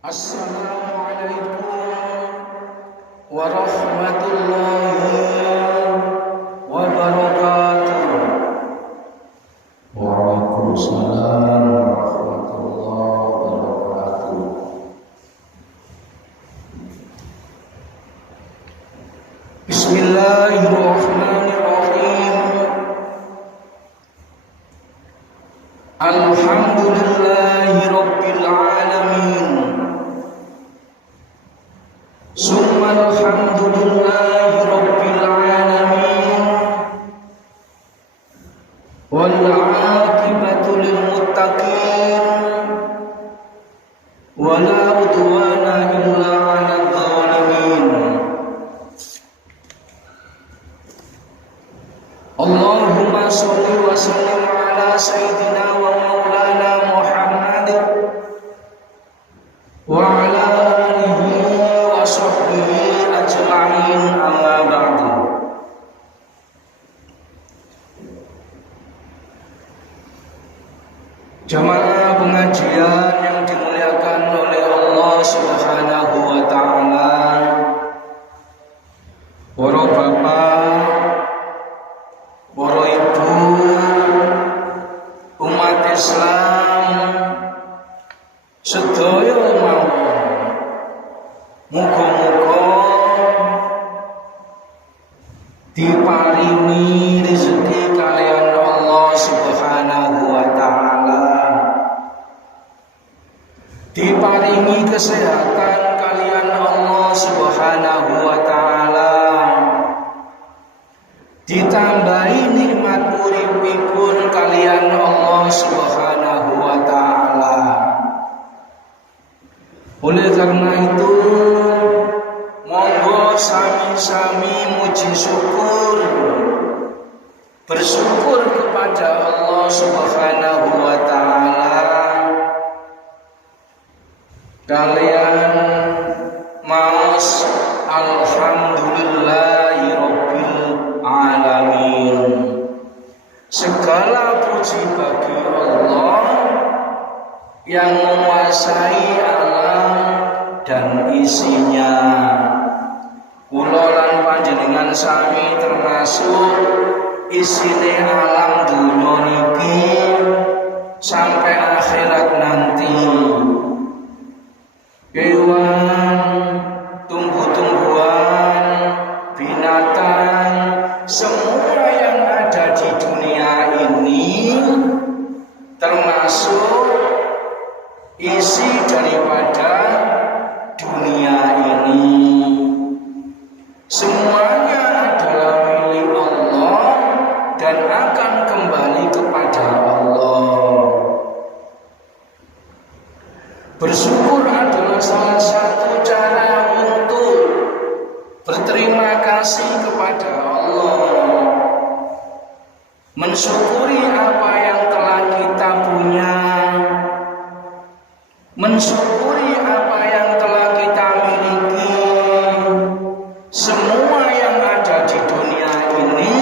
Assalamualaikum warahmatullahi wabarakatuh. Waalaikumsalam warahmatullahi wabarakatuh. Bismillahirrahmanirrahim. Alhamdulillahi rabbil alamin. Summa alhamdulillahi rabbil alamin. Wal 'aqibatu lil muttaqin. Wa la udwana illa 'alal zalimin. Allahumma sholli wa sallim ala sayyidina wa maulana Muhammad wa ala alihi wa sahbihi ajma'in, amma ba'du. Jamaah pengajian yang dimuliakan oleh Allah Subhanahu wa taala, para bapak, para ibu, umat Islam sedaya mawon, muga-muga diparingi rezeki kalian Allah Subhanahu wa taala, diparingi kesehatan kalian Allah Subhanahu wa taala, ditambahi nikmat uripipun kalian Allah Subhanahu wa taala. Oleh karena itu, monggo sami-sami muji syukur, bersyukur kepada Allah Subhanahu wa taala. Kalian maos alhamdulillahi rabbil alamin. Segala puji bagi Allah yang menguasai alam dan isinya. Kula lan panjenengan sami termasuk isine alam dunya niki sampai akhirat nanti. Kewan, tumbuh-tumbuhan, binatang, semua yang ada di dunia ini termasuk isi daripada dunia ini. Semuanya adalah milik Allah dan akan kembali kepada Allah. Bersyukur adalah salah satu cara untuk berterima kasih kepada Allah. Mensyukuri apa yang telah kita punya, mensyukuri apa yang telah kita miliki. Semua yang ada di dunia ini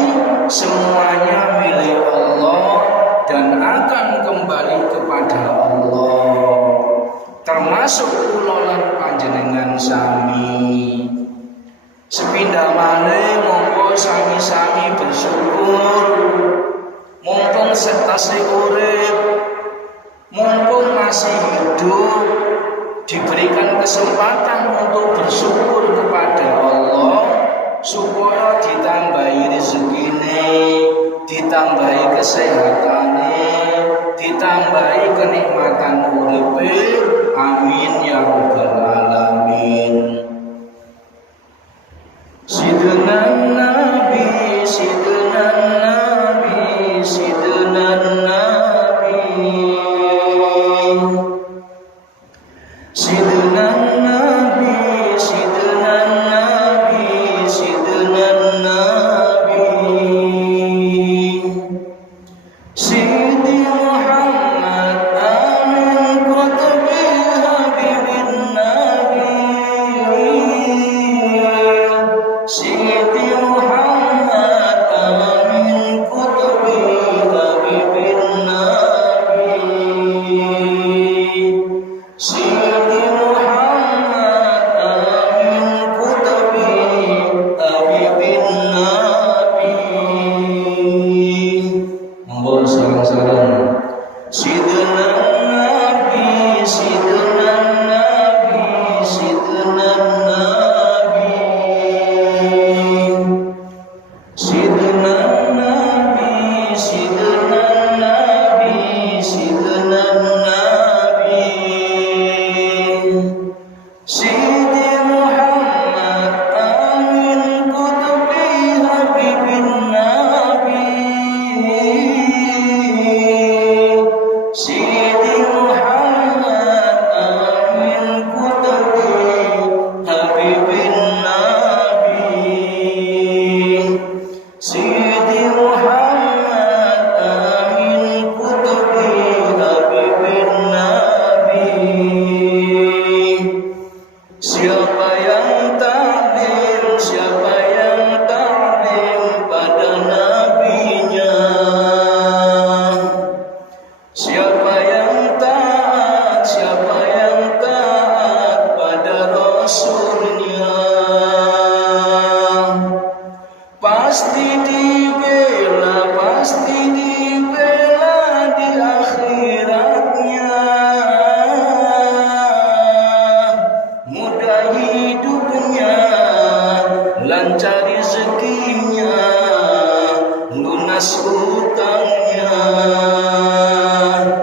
semuanya milik Allah dan akan kembali kepada Allah, termasuk kula lan panjenengan sami. Sepindah malih monggo sami-sami bersyukur, mumpung setase urip, mumpung masih hidup, diberikan kesempatan untuk bersyukur kepada Allah, supaya ditambahi rezekine, ditambahi kesehatane, ditambahi kenikmatan uripe. Amin ya rabbal alamin. Sidna Nabi, Sidna Nabi, Sidna Nabi, Sidna Nabi, Sidna Nabi, Sidna Nabi, Sidi Muhammad Amin Qutbi Habibin Nabi, Sidi Muhammad Amin Qutbi Habibin Nabi, Sidi Muhammad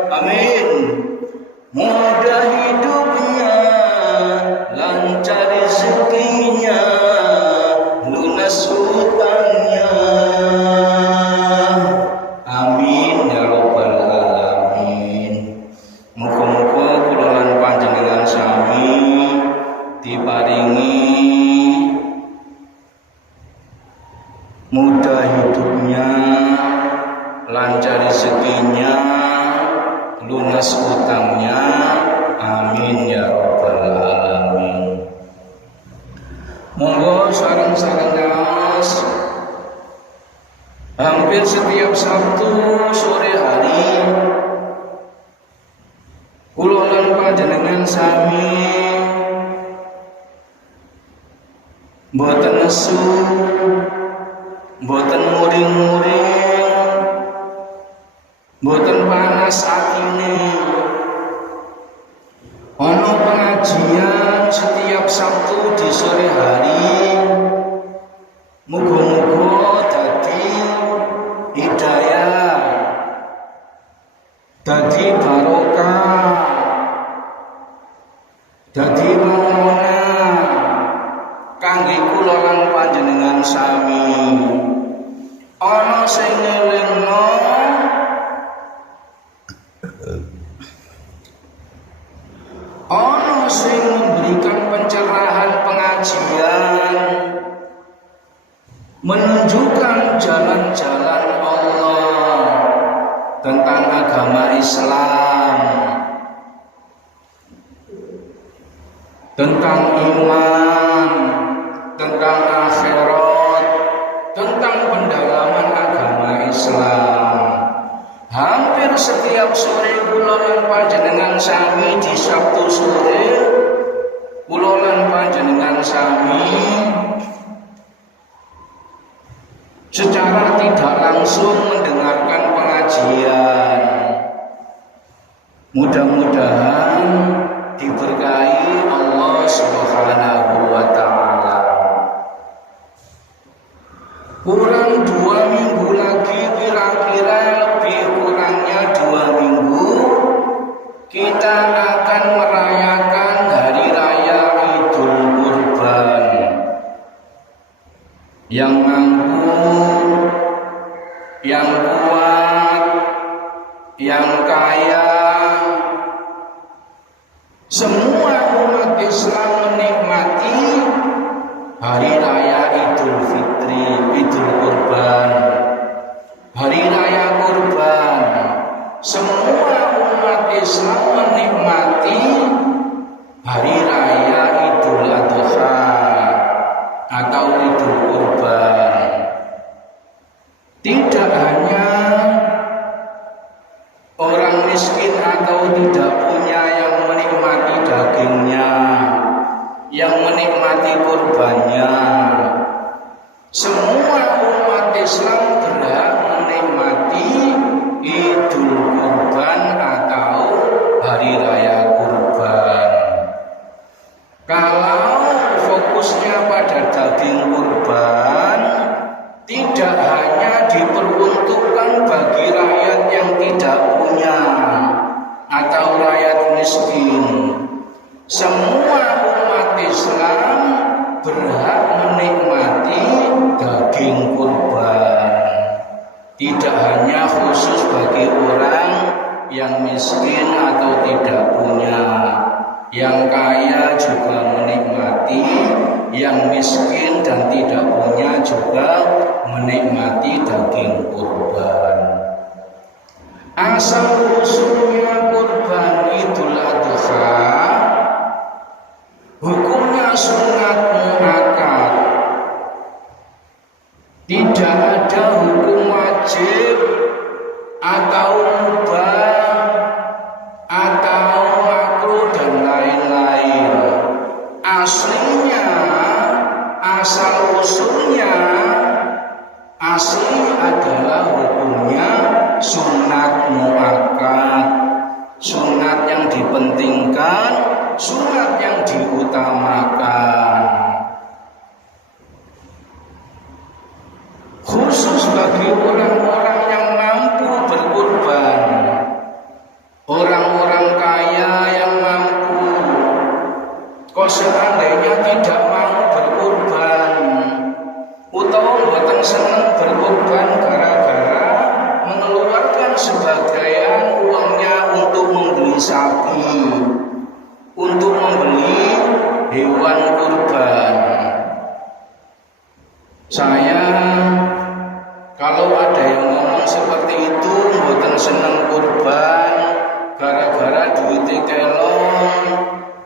Amin. Mudah hidupnya, lancar rezekinya, lunas hutangnya. Amin ya rabbal alamin. Muga-muga kula lan panjenengan sami diparingi mudah hidupnya, lancar rezekinya, lunas utangnya. Amin ya rabbal alamin. Monggo sareng-sarengas hampir setiap Sabtu sore hari kula lan panjenengan sami mboten nesu, mboten muring-muring, mboten panas atine. Ono pengajian setiap Sabtu di sore hari. Muga-muga dadi hidayah, dadi barokah, dadi mangunan kangge kula lan panjenengan sami. Ana sing ngelingno ana sing memberikan pencerahan pengajian, menunjukkan jalan-jalan Allah tentang agama Islam, tentang iman, tentang akhirat, tentang pendalaman agama Islam. Hampir setiap sore kula lan panjenengan sami di Sabtu sore kula lan panjenengan sami secara tidak langsung mendengarkan pengajian. Mudah-mudahan diberkahi Allah Subhanahu wa ta'ala. Kurang 2 minggu lagi, kira-kira lebih kurangnya 2 minggu, kita akan merayakan Hari Raya Idul Kurban. Yang mampu, yang kuat, yang kaya, semua umat Islam menikmati Hari Raya Idul Fitri, Idul Kurban, Hari Raya Kurban. Semua umat Islam menikmati Hari Raya Idul Adha atau Idul Kurban. Tidak hanya orang miskin atau tidak punya yang menikmati dagingnya, yang menikmati kurbannya. Semua umat Islam berhak menikmati Idul Kurban atau Hari Raya Kurban. Kalau fokusnya pada daging kurban, tidak hanya diperuntukkan bagi rakyat yang tidak punya atau rakyat miskin. Semua umat Islam berhak menikmati daging kurban. Tidak hanya khusus bagi orang yang miskin atau tidak punya. Yang kaya juga menikmati, yang miskin dan tidak punya juga menikmati daging kurban. Asal usulnya kurban Idul Adha, hukumnya sunat muakkad. Tidak ada hukum wajib atau mubah atau makruh dan lain-lain. Aslinya, asal usulnya, asli adalah hukumnya sunat muakkad, sunat yang dipentingkan, sunat yang diutamakan. Khusus bagi orang-orang yang mampu berkurban membeli sapi, untuk membeli hewan kurban. Saya kalau ada yang ngomong seperti itu, mboten seneng kurban, gara-gara duitnya kelong,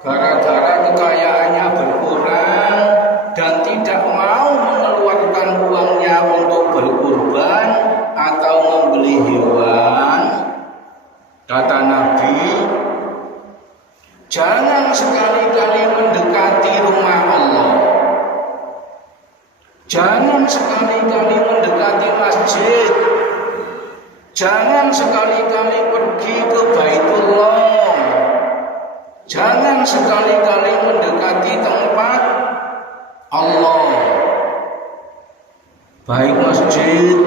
gara-gara kekayaannya berkurang, dan tidak mau mengeluarkan uangnya untuk berkurban atau membeli hewan. Kata Nabi, jangan sekali-kali mendekati rumah Allah. Jangan sekali-kali mendekati masjid. Jangan sekali-kali pergi ke Baitullah. Jangan sekali-kali mendekati tempat Allah, baik masjid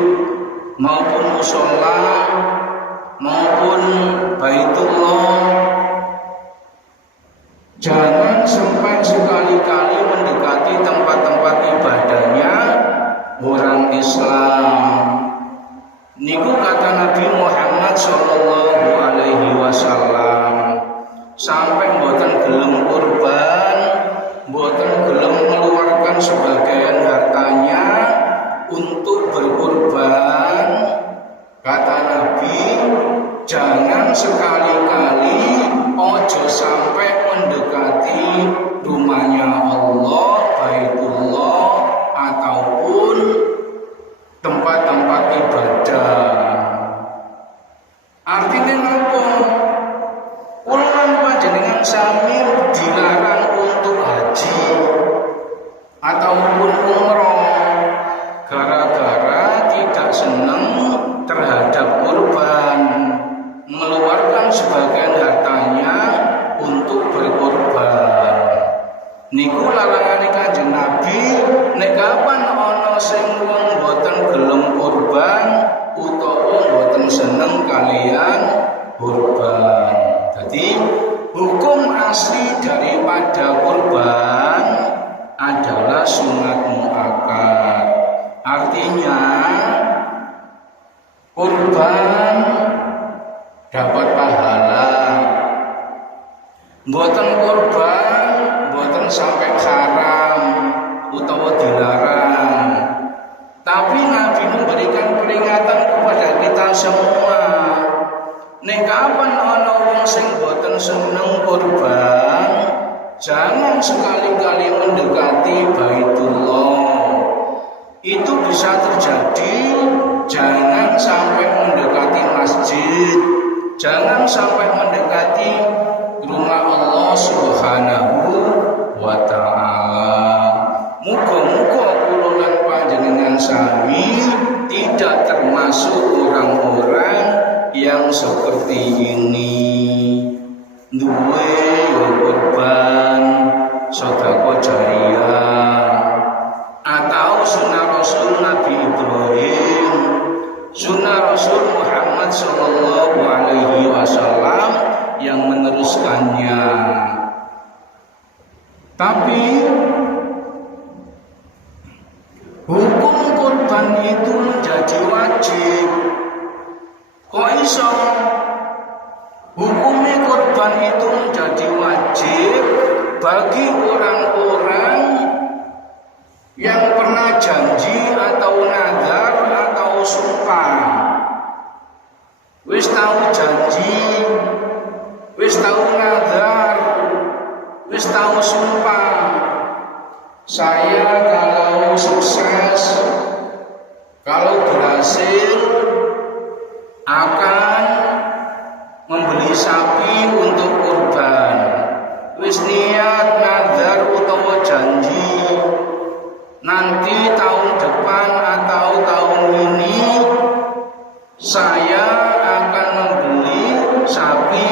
maupun mushola maupun Baitullah. Jangan sampai sekali-kali mendekati tempat-tempat ibadahnya orang Islam. Niku kata Nabi Muhammad sallallahu alaihi wasallam, sampai mboten gelem kurban, mboten gelem mengeluarkan sebagian hartanya untuk berkurban. Kata Nabi, jangan sekali-kali ojo sampai mendekati rumahnya Allah, Baitullah, ataupun tempat-tempat ibadah. Artinya apa? Ulang panjenengan sami dilarang untuk haji ataupun umroh gara-gara tidak senang terhadap kurban, mengeluarkan sebagian hartanya untuk berkorban. Niku larangane Kanjeng Nabi, nek kapan ana sing wong boten gelem kurban utawa boten seneng kalian kurban. Jadi hukum asli daripada kurban adalah sunat muakkad. Artinya kurban dapat pahala. Mboten kurban, mboten sampai haram utawa dilarang. Tapi Nabi memberikan peringatan kepada kita semua. Nek kapan ana wong sing mboten seneng kurban, jangan sekali-kali mendekati Baitullah. Itu bisa terjadi. Jangan sampai mendekati masjid, jangan sampai mendekati rumah Allah Subhanahu wa ta'ala. Muga-muga kula lan panjenengan sami tidak termasuk orang-orang yang seperti ini. Duwe yo kurban, sedekah jariyah, atau sunnah Rasul Nabi Ibrahim, sunnah Rasul Muhammad sallallahu alaihi wasallam yang meneruskannya. Tapi hukum kurban itu menjadi wajib. Kok iso? Hukumnya kurban itu menjadi wajib bagi orang-orang yang pernah janji atau nadar atau sumpah. Wis tahu janji, wis tahu nadar, wis tahu sumpah. Saya kalau sukses, kalau berhasil akan membeli sapi untuk kurban. Wis niat nadar utawa janji, nanti tahun depan atau tahun ini saya akan membeli sapi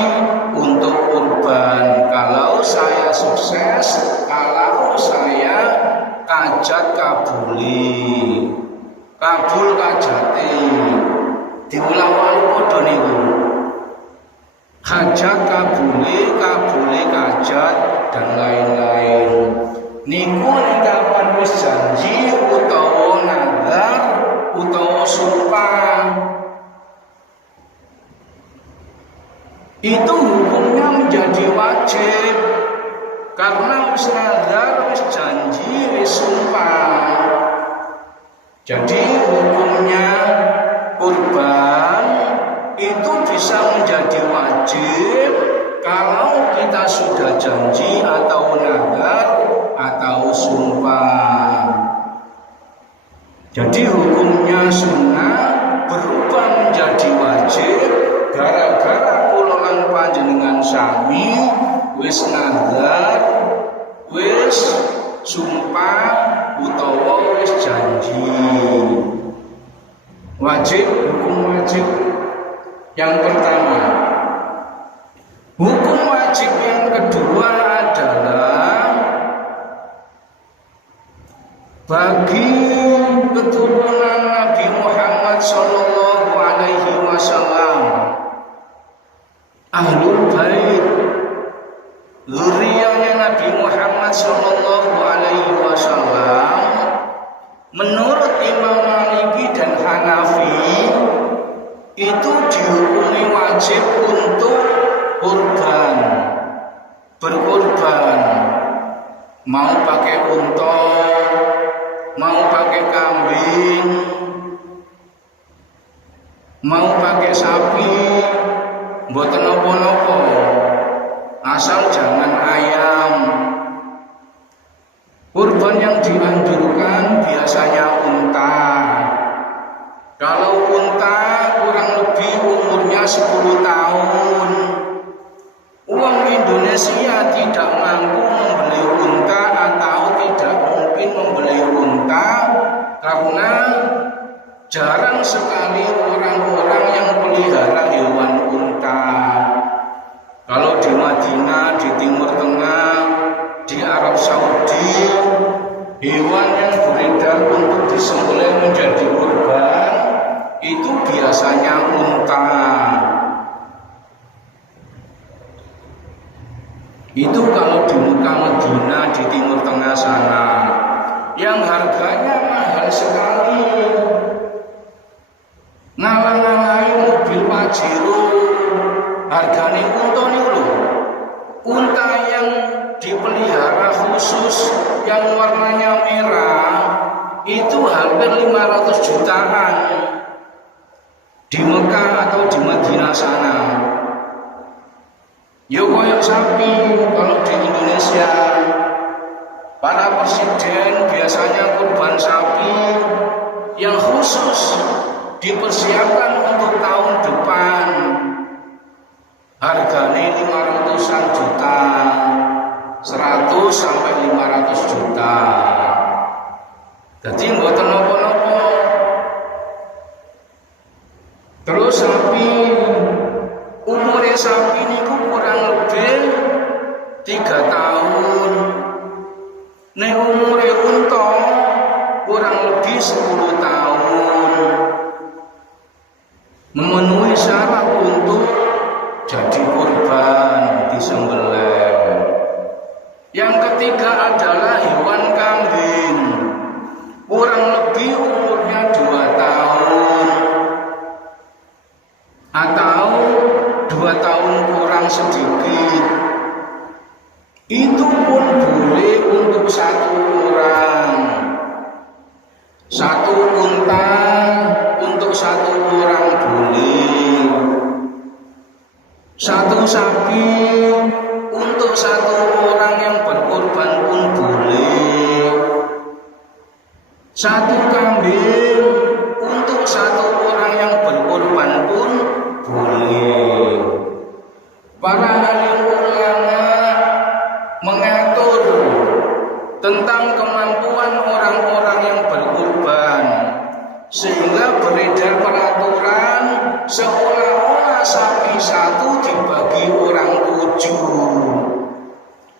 untuk kurban. Kalau saya sukses, kalau saya kajat kabuli, kabul kajati, diulang-ulang padha niku. Hajat kabuli, kabuli kajat, dan lain-lain. Niku nek kapan wis janji utawa nadar utawa sumpah, itu hukumnya menjadi wajib karena wis nazar, wis janji, wis sumpah. Jadi hukumnya kurban itu bisa menjadi wajib kalau kita sudah janji atau nazar atau sumpah. Jadi hukumnya sunnah berubah menjadi wajib gara-gara kula lan panjenengan sami wis nazar, wis sumpah utawa wis janji. Wajib, hukum wajib yang pertama. Hukum wajib yang kedua adalah bagi keturunan Nabi Muhammad sallallahu alaihi wasallam, Ahlul Bait, zuriyahnya Nabi Muhammad sallallahu alaihi wasallam, menurut Imam Maliki dan Hanafi itu dihukumi wajib untuk kurban, berkurban, mau pakai unta, mau pakai kambing, mau pakai sapi, mboten napa-napa, asal jangan ayam. Kurban yang dianjurkan biasanya unta. Kalau unta kurang lebih umurnya 10 tahun. Uang Indonesia tidak mampu membeli unta atau tidak mungkin membeli unta karena jarang sekali orang-orang yang pelihara hewan unta. Kalau di Madinah, di Timur Tengah, di Arab Saudi, hewan yang beredar untuk disembelih menjadi kurban itu biasanya unta. Itu kalau di Mekah, Madinah, di Timur Tengah sana, yang harganya mahal sekali. Ngalang-ngalangi mobil Pajero, harganya unta nih lho. Unta yang dipelihara khusus yang warnanya merah itu hampir 500 jutaan di Mekah atau di Madinah sana. Ya koyok sapi kalau di Indonesia para presiden biasanya kurban sapi yang khusus dipersiapkan untuk tahun depan, harganya 500-an juta, 100 sampai 500 juta. Jadi mboten napa-napa. Terus sapi, umure sapi niku kurang lebih 3 tahun. Nek umure unta kurang lebih 10 tahun. Memenuhi syarat untuk jadi kurban disembelih. Yang ketiga adalah hewan kambing. Kurang lebih umurnya 2 tahun atau 2 tahun kurang sedikit. Itu pun boleh untuk 1 orang. 1 unta untuk 1 orang boleh. 1 sapi untuk 1 orang yang berkorban pun boleh. 1 kambing untuk 1 orang yang berkorban pun boleh. Para alim ulama mengatur tentang kemampuan orang-orang yang berkorban, sehingga beredar peraturan seolah-olah sapi 1 dibagi orang 7.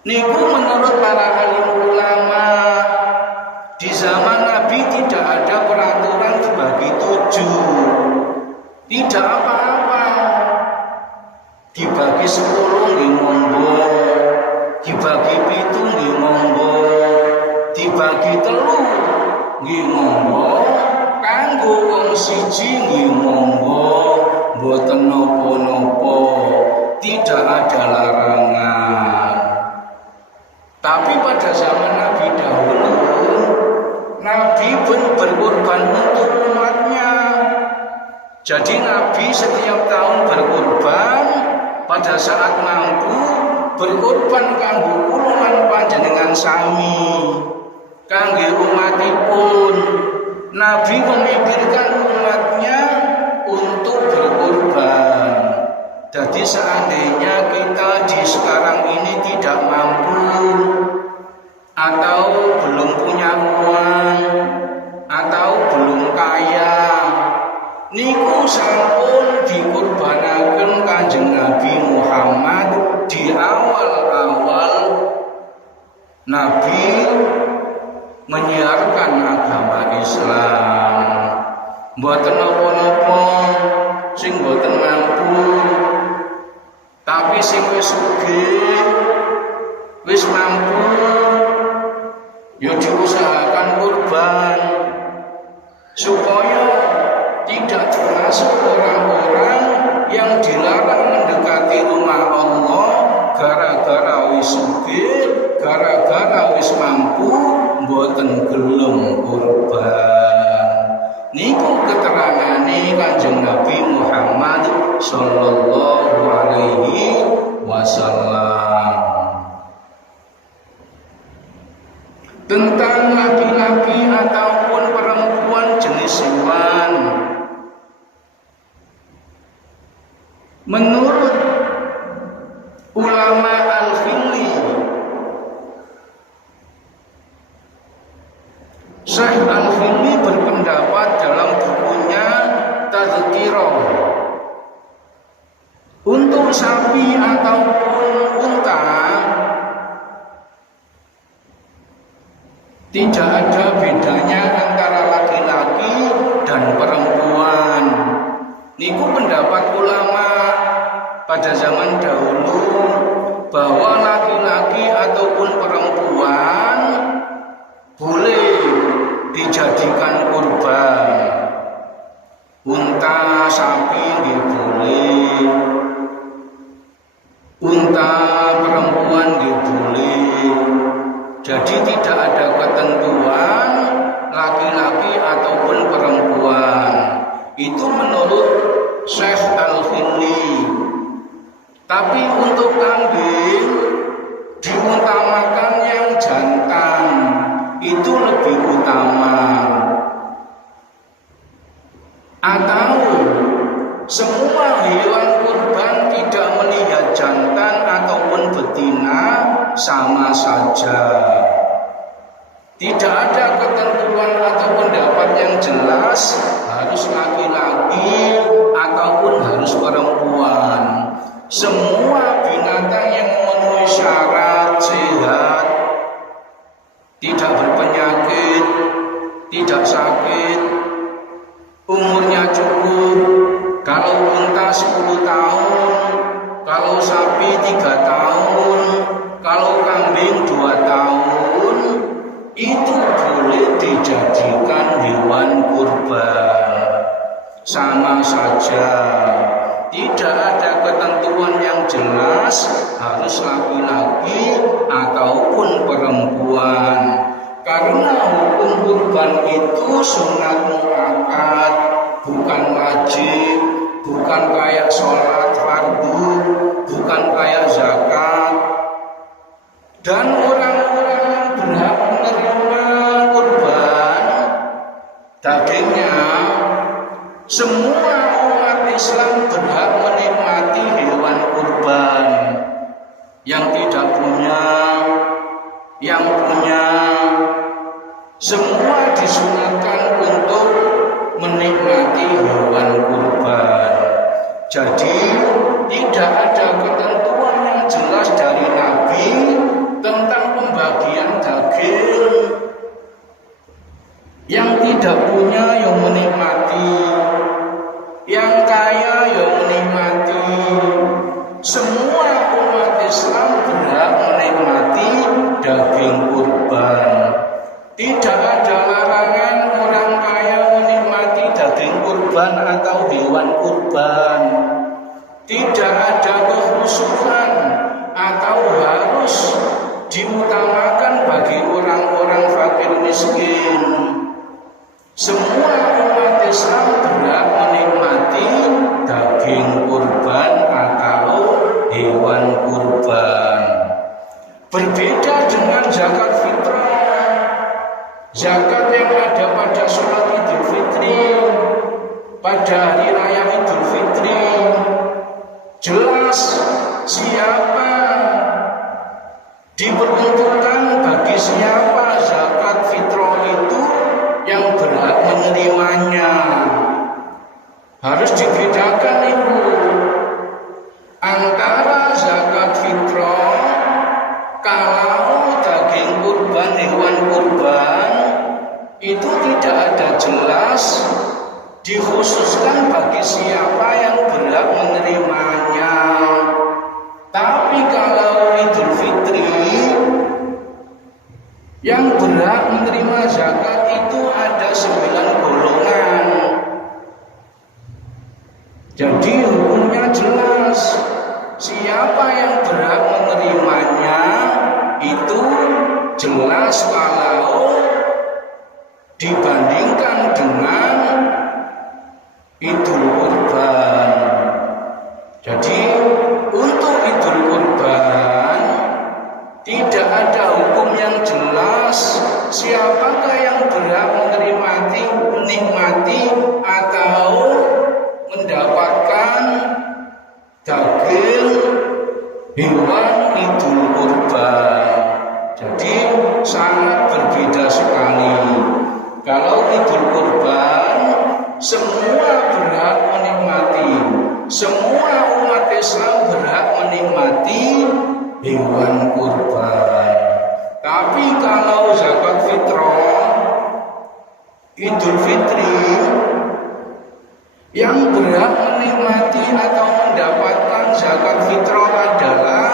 Niku menurut para alim ulama, di zaman Nabi tidak ada peraturan dibagi 7. Tidak apa-apa. Dibagi 10 nggih monggo, dibagi 7 nggih monggo, dibagi 3 nggih monggo, kanggo wong siji nggih monggo, mboten napa-napa. tidak ada larangan. Tapi pada zaman Nabi dahulu, Nabi pun berkorban untuk umatnya. Jadi Nabi setiap tahun berkorban, pada saat mampu berkorban kanggo kula lan panjenengan sami, kangge umatipun. Nabi memikirkan umatnya untuk berkorban. Jadi seandainya kita di sekarang ini tidak mampu atau belum punya uang atau belum kaya, niku sampun dikurbanaken Kanjeng Nabi Muhammad di awal-awal Nabi menyiarkan agama Islam. Mboten napa-napa sing mboten mampu, tapi sing wis sugih, wis mampu, ya diusahakan kurban supaya tidak termasuk orang-orang yang dilarang mendekati rumah Allah gara-gara wis sugih, gara-gara wis mampu, mboten gelem kurban. Niku keterangane Kanjeng Nabi Muhammad sallallahu alaihi wasallam tentang laki-laki ataupun perempuan jenis hewan. Menurut ulama al-Khilli, Syekh al-Khilli berpendapat dalam bukunya Tazkirah, untuk sapi ataupun unta tidak ada bedanya antara laki-laki dan perempuan. Niku pendapat ulama pada zaman dahulu, bahwa laki-laki ataupun perempuan boleh dijadikan kurban. Unta, sapi nggih boleh, unta perempuan nggih boleh. Jadi tidak ada ketentuan laki-laki ataupun perempuan. Itu menurut Syekh Al-Khilli. Tapi untuk kambing diutamakan yang jantan, itu lebih utama. Atau semua hewan kurban tidak melihat jantan ataupun betina sama saja. Tidak ada ketentuan atau pendapat yang jelas harus laki-laki ataupun harus perempuan. Semua binatang yang memenuhi syarat sehat, tidak berpenyakit, tidak sakit, umurnya cukup. Kalau unta 10 tahun, kalau sapi 3 tahun, kalau kambing 2 tahun, itu boleh dijadikan hewan kurban. Sama saja, tidak ada ketentuan yang jelas harus laki-laki ataupun perempuan. Karena hukum kurban itu sunat muakkad, bukan wajib, bukan kayak sholat fardu, bukan kayak zakat. Dan orang-orang yang berhak menerima kurban dagingnya, semua umat Islam berhak menikmati hewan kurban. Yang tidak punya, yang punya, semua disunatkan untuk menikmati hewan kurban. Jadi tidak ada ketentuan yang jelas dari Nabi tentang pembagian daging. Yang tidak punya yang menikmati, yang kaya yang menikmati. Semua umat Islam berhak menikmati daging kurban. Tidak ada larangan orang kaya menikmati daging kurban atau hewan kurban. Tidak ada kekhususan kekhususan atau harus diutamakan bagi orang-orang fakir miskin. Semua umat Islam berhak menikmati daging kurban atau hewan kurban. Berbeda dengan zakat fitrah. Zakat yang ada pada sholat Idul Fitri, pada hari raya Idul Fitri, jelas siapa diperuntukkan, bagi siapa zakat fitrah itu yang berhak menerimanya. Harus dibedakan ibu antara zakat fitrah kalau daging kurban, hewan kurban itu tidak ada jelas dikhususkan bagi siapa yang berhak menerimanya. Tapi kalau Idul Fitri yang berhak menerima zakat itu ada 9 golongan. Jadi hukumnya jelas. Siapa yang berhak menerimanya itu jelas kalau dibandingkan dengan Idul Kurban. Jadi untuk Idul Kurban tidak ada hukum yang jelas siapakah yang berhak menikmati atau mendapatkan daging hewan Idul Kurban. Jadi sangat berbeda sekali. Kalau Idul Kurban semua berhak menikmati, semua umat Islam berhak menikmati hewan kurban. Tapi kalau zakat fitrah, Idul Fitri, yang berhak menikmati atau mendapatkan zakat fitrah adalah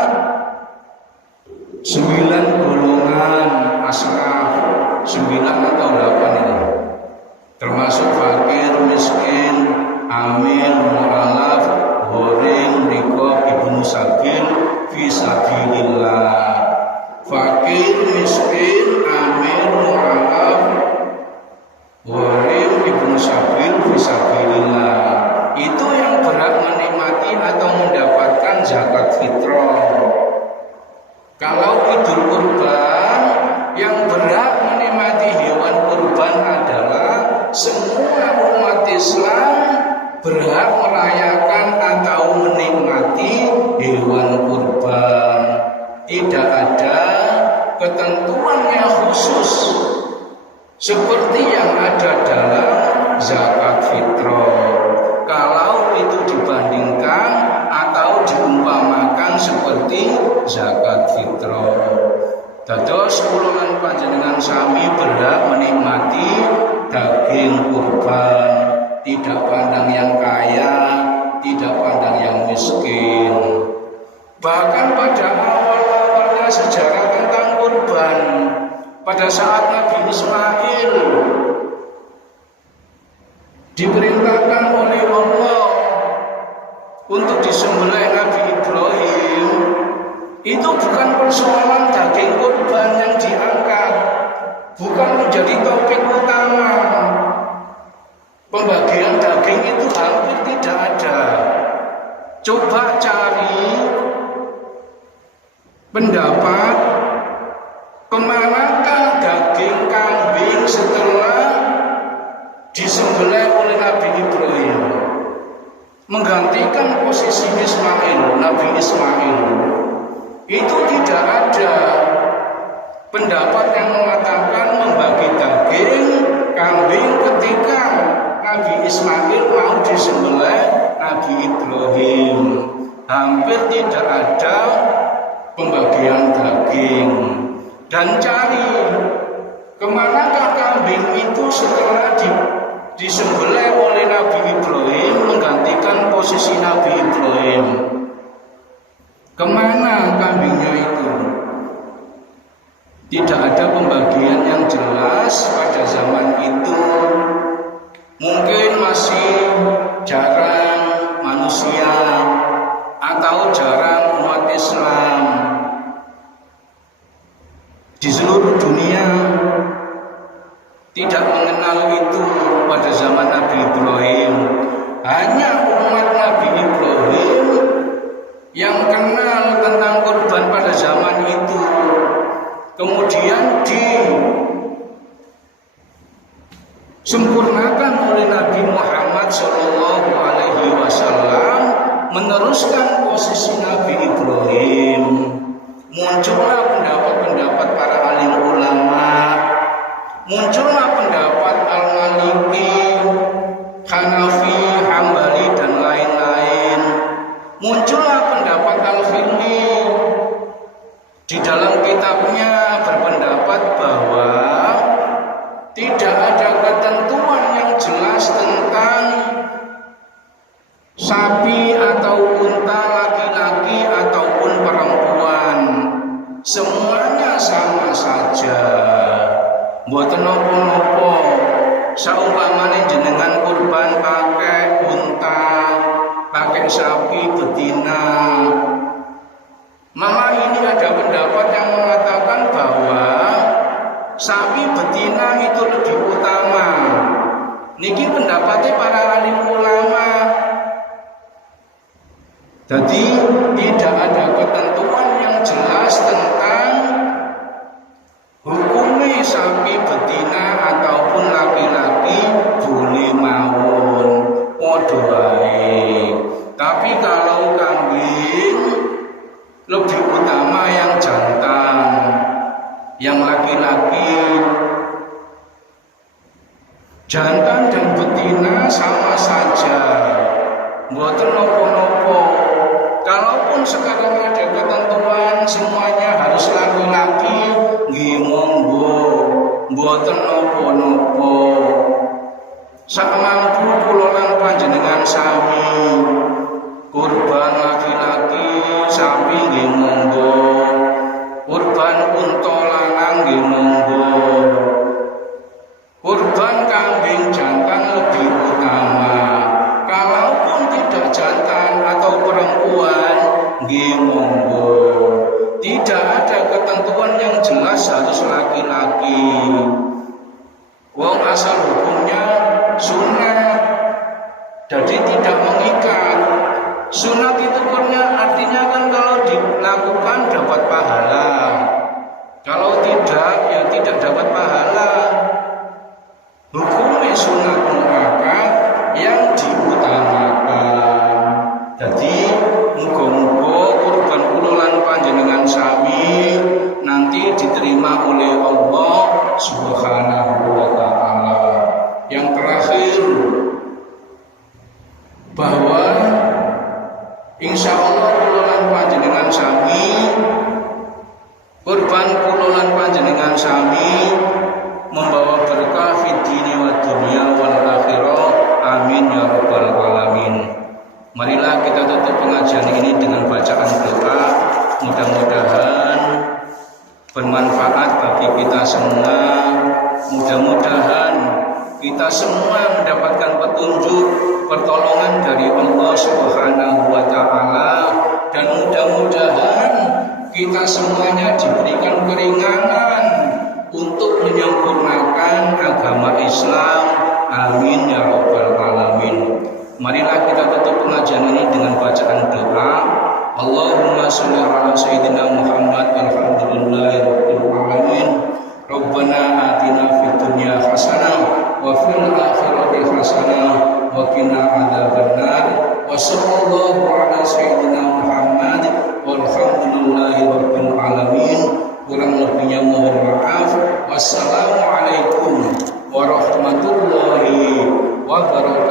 9 golongan asnaf, 9 atau 8 ini, termasuk fakir, miskin, amil, mu'alaf, gharim, riqab, ibnu sabil, fisabilillah. Fakir, miskin, amil, mu'alaf, gharim, ibnu sabil, fisabilillah. Itu yang berhak menikmati atau mendapatkan zakat fitrah. Kalau Idul Kurban, yang berhak menikmati hewan kurban adalah semua umat Islam berhak merayakan atau menikmati hewan kurban. Tidak ada ketentuan yang khusus seperti yang ada dalam zakat fitrah. Kalau itu dibandingkan atau diumpamakan seperti zakat fitrah. Dados kula lan panjenengan sami berhak menikmati daging kurban, tidak pandang yang kaya, tidak pandang yang miskin. Bahkan pada awal-awalnya sejarah tentang kurban, pada saat Nabi Ismail diperintahkan oleh Allah untuk disembelih Nabi Ibrahim, itu bukan persoalan daging kurban yang diangkat, bukan menjadi topik utama. Pembagian daging itu hampir tidak ada. Coba cari pendapat kemanakah daging kambing setelah disembelih oleh Nabi Ibrahim menggantikan posisi Ismail, Nabi Ismail. Itu tidak ada pendapat yang mengatakan membagi daging kambing ketika Nabi Ismail mau disembelih Nabi Ibrahim. Hampir tidak ada pembagian daging. Dan cari kemanakah kambing itu setelah disembelih oleh Nabi Ibrahim menggantikan posisi Nabi Ibrahim. Kemana kambingnya itu? Tidak ada pembagian yang jelas pada zaman itu. Mungkin masih jarang manusia atau jarang meneruskan posisi Nabi Ibrahim. Muncullah pendapat-pendapat para alim ulama, muncullah pendapat Al-Maliki, Hanafi, Hambali dan lain-lain. Muncullah pendapat Al-Khilli. Di dalam kitabnya berpendapat bahwa tidak ada ketentuan yang jelas tentang sapi atau unta, laki-laki ataupun perempuan. Semuanya sama saja. Mboten napa-napa. Saumpamane jenengan kurban pakai unta, pakai sapi betina. Malah ini ada pendapat yang mengatakan bahwa sapi betina itu lebih utama. Niki pendapatnya para alim ulama. Jadi tidak ada ketentuan yang jelas tentang hukumnya sapi betina ataupun laki-laki boleh mawon padha wae. Tapi kalau kambing lebih utama yang jantan, yang laki-laki. Jantan dan betina sama saja, mboten napa-napa. Kalaupun sekarang ada ketentuan semuanya harus laki-laki, nggih monggo, mboten napa-napa. Sak mampu kula lan panjenengan sami kurban laki-laki, sapi nggih monggo. Kurban unta lanang nggih monggo. Kurban kambing jantan lebih utama. Kalaupun tidak jantan atau perempuan nggih monggo. Tidak ada ketentuan yang jelas harus laki-laki. Wong asal hukumnya sunat. Jadi tidak mengikat. Sunat itu artinya kan kalau dilakukan dapat pahala. Kalau tidak, ya tidak dapat pahala. Hukumnya sunat muakkad yang diutamakan. Jadi muga-muga kurban kula lan panjenengan sami nanti diterima oleh Allah Subhanahu wa taala. Yang terakhir, bahwa insya Allah kula lan panjenengan sami, kurban kula lan panjenengan sami membawa berkah fid dini wa dunya wal akhirah. Amin ya rabbal alamin. Marilah kita tutup pengajian ini dengan bacaan doa. Mudah-mudahan bermanfaat bagi kita semua. Mudah-mudahan kita semua mendapatkan petunjuk, pertolongan dari Allah Subhanahu wa taala, dan mudah-mudahan kita semuanya diberikan keringanan untuk menyempurnakan agama Islam. Amin ya rabbal alamin. Marilah kita tutup pengajian ini dengan bacaan doa. Allahumma sholli ala sayyidina Muhammad alhamdulillahi rabbil alamin. Rabbana atina fid dunya hasanah wa fil akhirati hasanah wa qina adzabannar. Wa sallallahu ala sayyidina Muhammad walhamdulillahi rabbil alamin. Kurang lebihnya mohon maaf. Wassalamualaikum warahmatullahi wabarakatuh.